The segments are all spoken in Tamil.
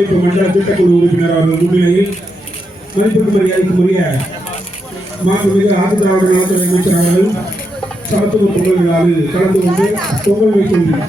கட்டமைப்பு மண்டல திட்டக்குழு உறுப்பினர் அவர்கள் முன்னிலையில் மதிப்பிற்கு மரியாதைக்குரிய மாண்புமிகு ஆதிதிராவிட நலத்துறை அமைச்சர் அவர்கள் சமத்துவ பொங்கல் விழாவில் கலந்து கொண்டு பொங்கல் வைக்கின்றனர்.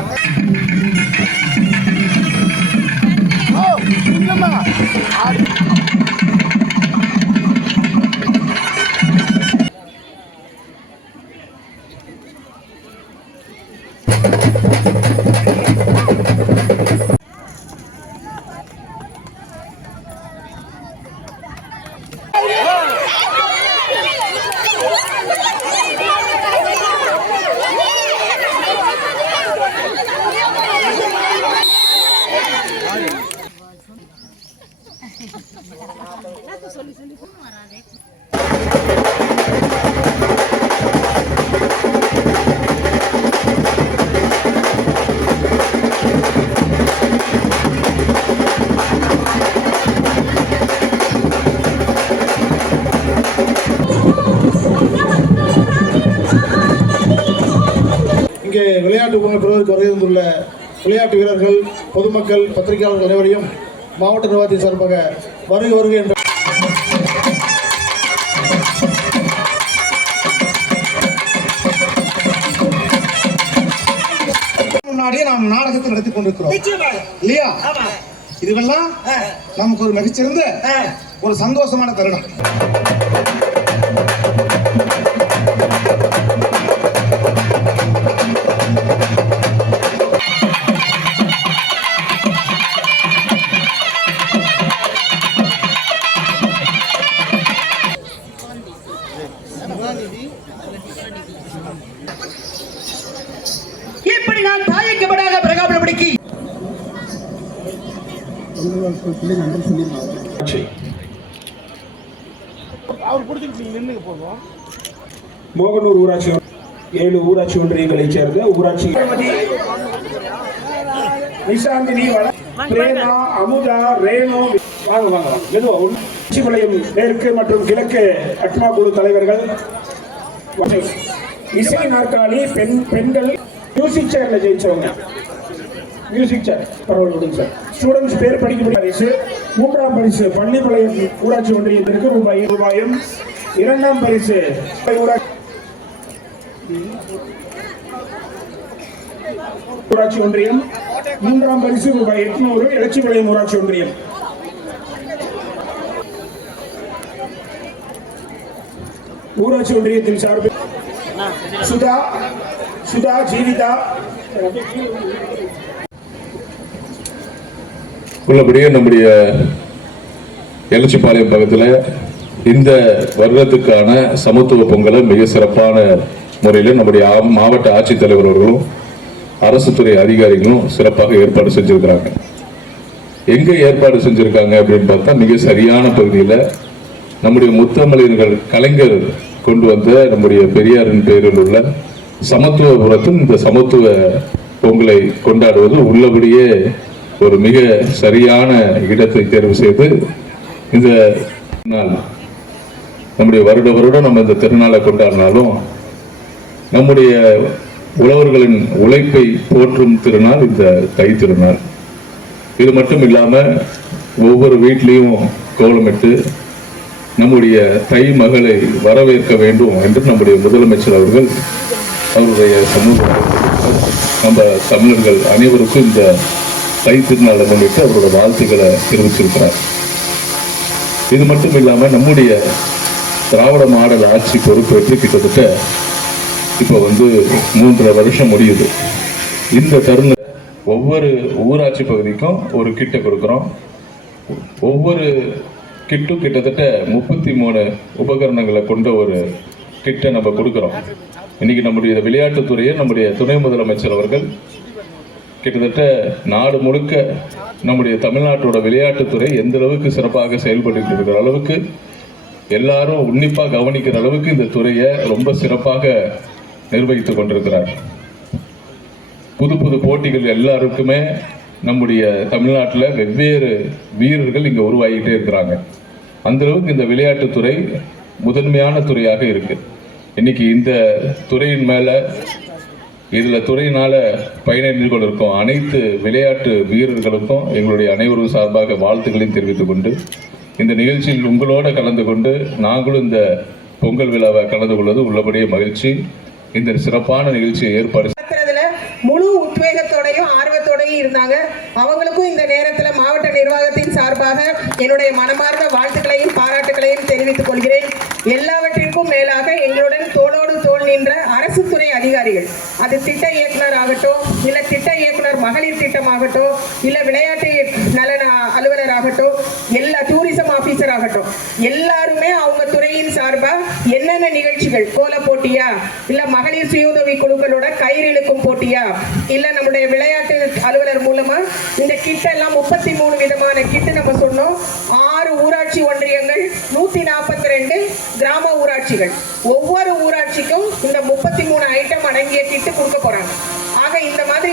இங்கே விளையாட்டு பெறுவதற்கு வருகின்றுள்ள விளையாட்டு வீரர்கள், பொதுமக்கள், பத்திரிகையாளர்கள் அனைவரையும் மாவட்ட நிர்வாகத்தின் சார்பாக வருகை என்ற முன்னாடியே நாம் நாடகத்தை நடத்தி கொண்டிருக்கிறோம் இல்லையா? இதுவெல்லாம் நமக்கு ஒரு மிகச்சிறந்த ஒரு சந்தோஷமான தருணம். இப்படி நான் தாய்க்கு படாத பிரகாபலபடிக்கு மோகனூர் ஊராட்சி 7 ஊராட்சி ஒன்றியங்களைச் சேர்ந்த ஊராட்சி நிஷாந்தினி, பிரேமா, அமுதா, ரேணு ஊராட்சிபாளையம் மேற்கு மற்றும் கிழக்கு அட்மா குழு தலைவர்கள், இசை நாற்காலி, பெண்கள் மியூசிக் சேர்ல ஜெயிச்சவங்க, மியூசிக் சேர் பரவாயில்ல சார். ஸ்டூடெண்ட்ஸ் பேர் படிக்க பரிசு, 3ஆம் பரிசு பள்ளிப்பாளையம் ஊராட்சி ஒன்றியத்திற்கு ரூபாயும், 2ஆம் பரிசு ஊராட்சி ஒன்றியம், 3ஆம் பரிசு ரூபாய் 800 எழுச்சிபாளையம் ஊராட்சி ஒன்றியம். ஊராட்சி ஒன்றியத்தின் சார்பில் சுதா, ஜீவிதா உள்ளபடியே நம்முடைய எழுச்சிப்பாளையம் பக்கத்தில் இந்த வருடத்துக்கான சமத்துவ பொங்கலை மிக சிறப்பான முறையில் நம்முடைய மாவட்ட ஆட்சித்தலைவர் அவர்களும் அரசு துறை அதிகாரிகளும் சிறப்பாக ஏற்பாடு செஞ்சிருக்கிறாங்க. எங்க ஏற்பாடு செஞ்சிருக்காங்க அப்படின்னு பார்த்தா மிக சரியான பகுதியில் நம்முடைய முத்தமிழர்கள் கலைஞர் கொண்டு வந்த நம்முடைய பெரியாரின் பெயரில் உள்ள சமத்துவபுரத்தில் இந்த சமத்துவ பொங்கலை கொண்டாடுவது உள்ளபடியே ஒரு மிக சரியான இடத்தை தேர்வு செய்து இந்த நாள் நம்முடைய வருடம் நம்ம இந்த திருநாளை கொண்டாடினாலும் நம்முடைய உழவர்களின் உழைப்பை போற்றும் திருநாள் இந்த தை திருநாள். இது மட்டும் இல்லாம ஒவ்வொரு வீட்லையும் கோலமிட்டு நம்முடைய தை மகளை வரவேற்க வேண்டும் என்று நம்முடைய முதலமைச்சர் அவர்கள் அவருடைய சமூக நம்ம தமிழர்கள் அனைவருக்கும் இந்த தை திருநாளை முன்னிட்டு அவரோட வாழ்த்துக்களை தெரிவிச்சிருக்கிறார். இது மட்டும் இல்லாம நம்முடைய திராவிட மாடல் ஆட்சி பொறுப்பேற்று கிட்டத்தட்ட இப்போ 3.5 வருஷம் முடியுது. இந்த தருண ஒவ்வொரு ஊராட்சி பகுதிக்கும் ஒரு கிட்ட கொடுக்குறோம். ஒவ்வொரு கிட்டும் கிட்டத்தட்ட 33 உபகரணங்களை கொண்ட ஒரு கிட்டை நம்ம கொடுக்குறோம். இன்னைக்கு நம்முடைய விளையாட்டுத்துறையை நம்முடைய துணை முதலமைச்சர் அவர்கள் கிட்டத்தட்ட நாடு முழுக்க நம்முடைய தமிழ்நாட்டோட விளையாட்டுத்துறை எந்த அளவுக்கு சிறப்பாக செயல்பட்டு இருக்கிற அளவுக்கு எல்லாரும் உன்னிப்பாக கவனிக்கிற அளவுக்கு இந்த துறையை ரொம்ப சிறப்பாக நிர்வகித்துக் கொண்டிருக்கிறார். புது புது போட்டிகள் எல்லாருக்குமே நம்முடைய தமிழ்நாட்டில் வெவ்வேறு வீரர்கள் இங்கே உருவாகிட்டே இருக்கிறாங்க. அந்த அளவுக்கு இந்த விளையாட்டுத்துறை முதன்மையான துறையாக இருக்கு. இன்னைக்கு இந்த துறையின் மேல இதில் துறையினால் பயனடைந்து கொண்டிருக்கும் அனைத்து விளையாட்டு வீரர்களுக்கும் எங்களுடைய அனைவரும் சார்பாக வாழ்த்துக்களையும் தெரிவித்துக் கொண்டு இந்த நிகழ்ச்சியில் உங்களோட கலந்து கொண்டு நாங்களும் இந்த பொங்கல் விழாவை கலந்து கொள்வது உள்ளபடியே மகிழ்ச்சி. இந்த சிறப்பான நிகழ்ச்சியை ஏற்பாடு முழு உத்வேகத்தோடையும் ஆர்வத்தோடையும் இருந்தாங்க. அவங்களுக்கும் இந்த நேரத்தில் மாவட்ட நிர்வாகத்தின் சார்பாக என்னுடைய மனமார்ந்த வாழ்த்துக்களையும் பாராட்டுகளையும் தெரிவித்துக் கொள்கிறேன். எல்லாவற்றிற்கும் மேலாக எங்களுடன் தோளோடு தோள் நின்ற அரசு துறை அதிகாரிகள், அது திட்ட இயக்குனர் ஆகட்டும், இல்ல திட்ட இயக்குனர் மகளிர் திட்டமாகட்டும், இல்ல விளையாட்டு நலன் அலுவலர் ஆகட்டும், எல்லா டூரிசம் ஆபீசர் ஆகட்டும், எல்லாருமே அவங்க துறையின் சார்பா என்னென்ன நிகழ்ச்சிகள், கோல போட்டியா, இல்ல மகளிர் சுய குழுக்களோட கயிறு இழுக்கும் போட்டியா, இல்ல நம்முடைய விளையாட்டு அலுவலர் மூலமா இந்த கிட் எல்லாம் 33 விதமான கிட் நம்ம சொன்னோம். 6 ஊராட்சி ஒன்றியங்கள், 142 கிராம ஊராட்சிகள், ஒவ்வொரு ஊராட்சிக்கும் இந்த 33 ஐட்டம் அடங்கிய கிட் கொடுக்க போறாங்க. ஆக இந்த மாதிரி